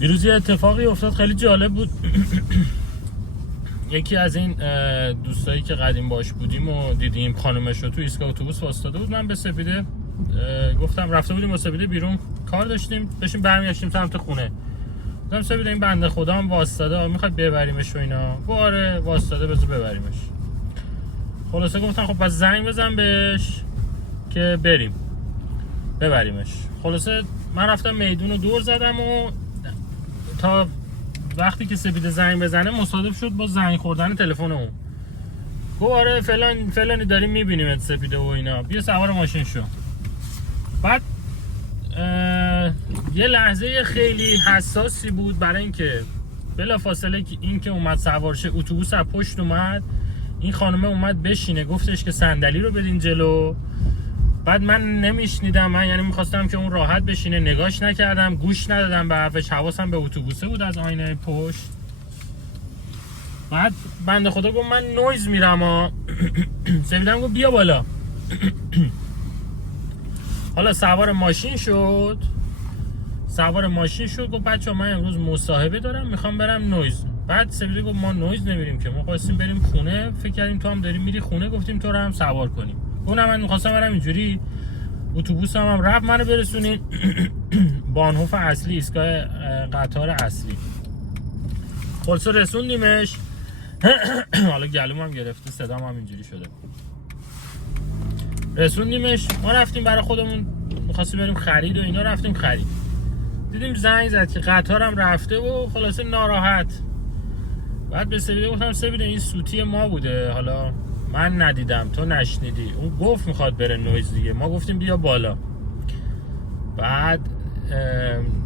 دیروز یه اتفاقی افتاد خیلی جالب بود. یکی از این دوستایی که قدیم باش بودیم و دیدیم خانومش رو تو ایستگاه اتوبوس واسطاده بود. من به سپیده گفتم، رفته بودیم با سپیده بیرون کار داشتیم، داشتیم برمیگشتیم سمت خونه. گفتم سپیده این بنده خدا هم واسطاده، میخواد ببریمش و اینا. آره واسطاده، بذار ببریمش. خلاصه گفتم خب پس زنگ بزن بهش که بریم ببریمش. خلاصه من رفتم میدون رو دور زدم و تا وقتی که سپیده زنگ بزنه مصادف شد با زنگ خوردن تلفن اون. گفت آره فلانی داریم میبینیم سپیده و اینا، بیا سوار ماشین شو. بعد یه لحظه خیلی حساسی بود برای اینکه بلافاصله این که اومد سوار شه، اتوبوس از پشت اومد، این خانمه اومد بشینه، گفتش که صندلی رو بدین جلو. بعد من نمیشنیدم، من یعنی میخواستم که اون راحت بشینه، نگاش نکردم، گوش ندادم به حرفش، حواسم به اتوبوسه بود از آینه پشت. بعد بنده خدا گفت من نویز میرم ها. سپیدم گفت بیا بالا. حالا سوار ماشین شد گفت بچه من امروز مصاحبه دارم میخوام برم نویز. بعد سپیده گفت ما نویز نمیریم که، ما خواستیم بریم خونه، فکر کردیم تو هم داری میری خونه، گفتیم تو رو هم سوار کنیم. اونم من میخواستم برم اینجوری، اتوبوس هم رفت منو برسونین بانهوف اصلی، ایستگاه قطار اصلی. خلاص رسوندیمش. حالا گلوم هم گرفته، صدام هم اینجوری شده. رسوندیمش، ما رفتیم برای خودمون، می‌خواستیم بریم خرید و اینا، رفتیم خرید. دیدیم زنگ زد که قطارم رفته و خلاصه ناراحت. بعد به سپیده گفتم سپیده این سوتی ما بوده، حالا من ندیدم تو نشنیدی، اون گفت میخواد بره نویز دیگه، ما گفتیم بیا بالا. بعد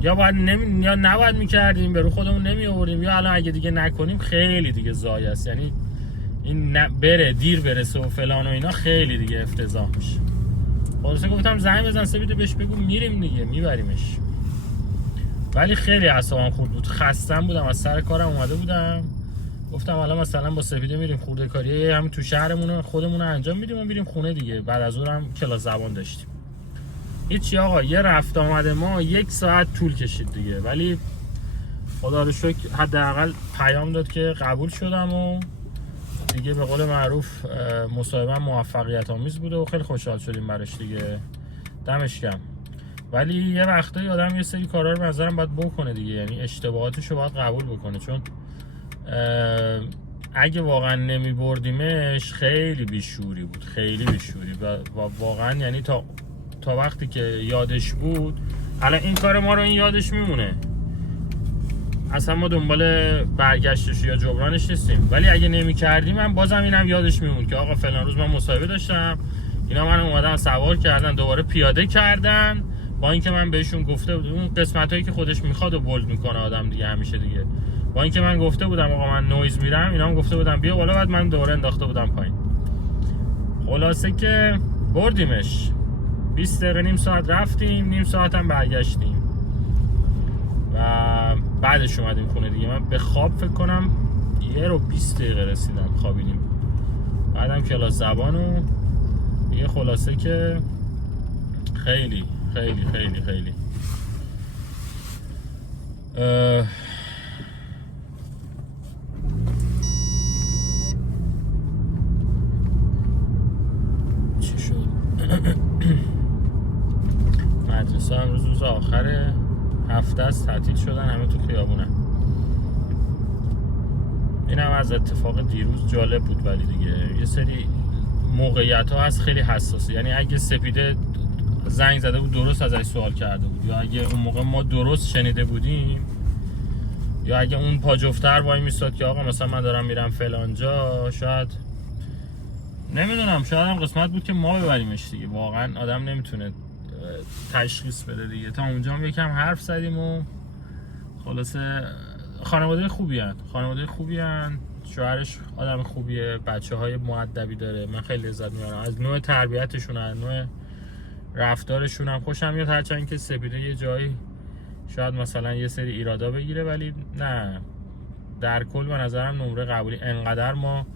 یا باید یا نباید میکردیم، برو خودمون نمی آوردیم، یا الان اگه دیگه نکنیم خیلی دیگه ضایع است، یعنی این بره دیر برسه و فلان و اینا خیلی دیگه افتضاح میشه. خلاصه گفتم زنگ بزن سپیده بهش بگو میریم دیگه میبریمش. ولی خیلی اعصابم خورد بود، خستم بودم، از سر کارم اومده بودم. گفتم حالا مثلا با سپیده میریم خورده کاریه هم تو شهرمون خودمون انجام میدیم و میریم خونه دیگه. بعد از اونم کلاس زبان داشتیم. هیچی آقا، یه رفت آمده ما 1 ساعت طول کشید دیگه، ولی خدا رو شکر حداقل پیام داد که قبول شدم و دیگه به قول معروف مصاحبه موفقیت آمیز بوده و خیلی خوشحال شدیم براش دیگه، دمش گرم. ولی یه وقتایی آدم یه سری کارا رو نظرم باید بکنه دیگه، یعنی اشتباهاتشو باید قبول بکنه، چون اگه واقعا نمی بردیمش خیلی بیشوری بود، خیلی بیشوری و واقعا یعنی تا وقتی که یادش بود، الان این کار ما رو این یادش میمونه، اصلا ما دنبال برگشتش یا جبرانش نیستیم. ولی اگه نمی کردیم من بازم اینم یادش میمون که آقا فلان روز من مصاحبه داشتم، اینا من اومدن سوار کردن دوباره پیاده کردن، با اینکه من بهشون گفته بودم اون قسمتایی که خودش میخواد و بولد میکنه آدم دیگه همیشه دیگه، با اینکه من گفته بودم آقا من نویز میرم، اینا هم گفته بودم بیا بالا، بعد من دوباره انداخته بودم پایین. خلاصه که بردیمش، 20 دقیقه نیم ساعت رفتیم، نیم ساعت هم برگشتیم و بعدش اومدیم خونه دیگه. من به خواب فکر کنم 1 رو 20 دقیقه رسیدم خوابیدیم، بعدم کلاس زبان و دیگه. خلاصه که خیلی خیلی خیلی خیلی چی شد؟ مدرسه هم روز آخر هفته است، تعطیل شدن، همه تو خیابونن. این هم از اتفاق دیروز جالب بود، ولی دیگه یه سری موقعیت ها هست خیلی حساسه، یعنی اگه سپیده زنگ زده بود درست ازش سوال کرده بود، یا اگه اون موقع ما درست شنیده بودیم، یا اگه اون پاجفتر وای میستاد که آقا مثلا من دارم میرم فلان جا، شاید نمیدونم، شاید هم قسمت بود که ما ببریمش دیگه. واقعا آدم نمیتونه تشخیص بده دیگه. تا اونجا هم یکم حرف زدیم و خلاصه خانواده خوبی هن، شوهرش آدم خوبیه، بچه های مؤدبی داره، من خیلی لذت میبرم از نوع تربیتشون، از نوع رفتارشون هم خوشم میاد، هرچند که سپیده یه جایی شاید مثلا یه سری ایرادا بگیره، ولی نه، در کل به نظرم نمره قبولی. انقدر ما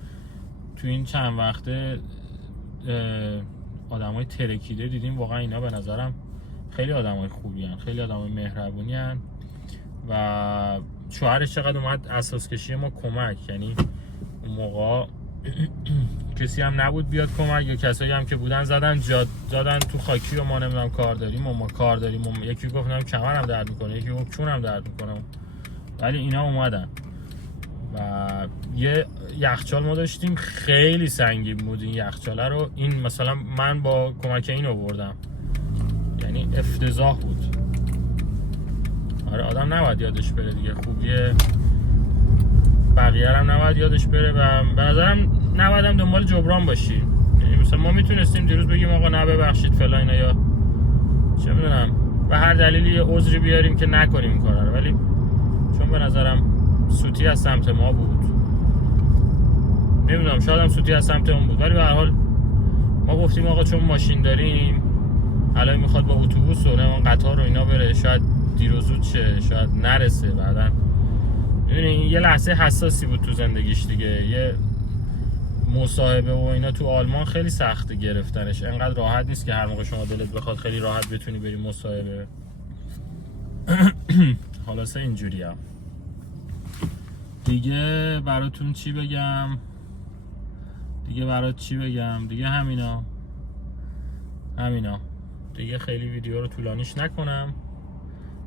تو این چند وقته آدمای ترکیده دیدیم، واقعا اینا به نظرم خیلی آدمای خوبی هن، خیلی آدمای مهربونی هن و شوهرش چقدر اومد اساس کشی ما کمک، یعنی اون موقع کسی هم نبود بیاد کمک، یا کسایی هم که بودن زدن تو خاکی و ما نمیدونم کار داریم و ما کار داریم و یکی گفت نمیدونم کمرم درد میکنه، یکی گفت چونم درد میکنه، ولی اینا اومدن. و یه یخچال ما داشتیم خیلی سنگین بود این یخچاله رو، این مثلا من با کمک این آوردم، یعنی افتضاح بود. آره آدم نباید یادش بره دیگه، خوبیه بقیه هم نباید یادش بره و به نظرم نباید هم دنبال جبران باشی. یعنی مثلا ما میتونستیم دیروز بگیم آقا نه ببخشید فلان اینا، یا چه میدونم و هر دلیلی یه عذری بیاریم که نکنیم این کارا رو، ولی چون به نظرم سوتی از سمت ما بود، نمیدونم شاید هم سوتی از سمت اون بود، ولی به هر حال ما گفتیم آقا چون ماشین داریم الان میخواد با اتوبوس و اون قطار و اینا بره، شاید دیر و زود شه، شاید نرسه بعدن. میدونی یه لحظه حساسی بود تو زندگیش دیگه، یه مصاحبه و اینا تو آلمان خیلی سخته گرفتنش، انقدر راحت نیست که هر موقع شما دلت بخواد خیلی راحت بتونی بری مصاحبه. خلاصه اینجوریه دیگه. براتون چی بگم دیگه همینا دیگه. خیلی ویدیو رو طولانیش نکنم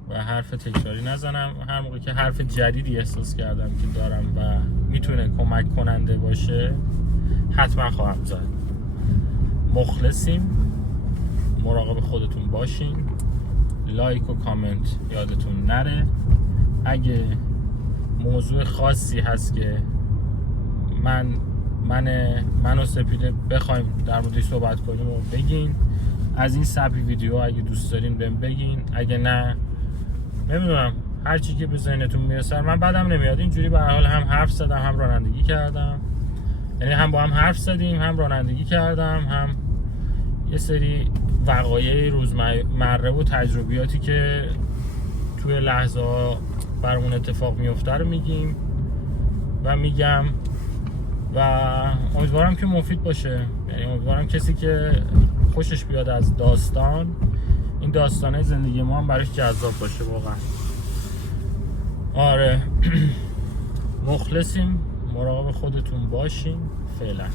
و حرف تکراری نزنم. هر موقع که حرف جدیدی احساس کردم که دارم و میتونه کمک کننده باشه حتما خواهم زد. مخلصیم، مراقب خودتون باشین، لایک و کامنت یادتون نره. اگه موضوع خاصی هست که من و سپیده بخوایم در موردش صحبت کنیم و بگین، از این سبک ویدیو اگه دوست دارین بهم بگین، اگه نه نمیدونم هر چی که به ذهنتون میرسه. من بعدم نمیاد اینجوری به هر حال هم حرف زدم هم رانندگی کردم، یعنی هم با هم حرف زدیم هم رانندگی کردم، هم یه سری وقایع روزمره و تجربیاتی که توی لحظه ها برامون اتفاق میفته رو میگیم و میگم و امیدوارم که مفید باشه. یعنی امیدوارم کسی که خوشش بیاد از داستان، این داستانه زندگی ما هم براش جذاب باشه واقعا. آره مخلصیم، مراقب خودتون باشین. فعلا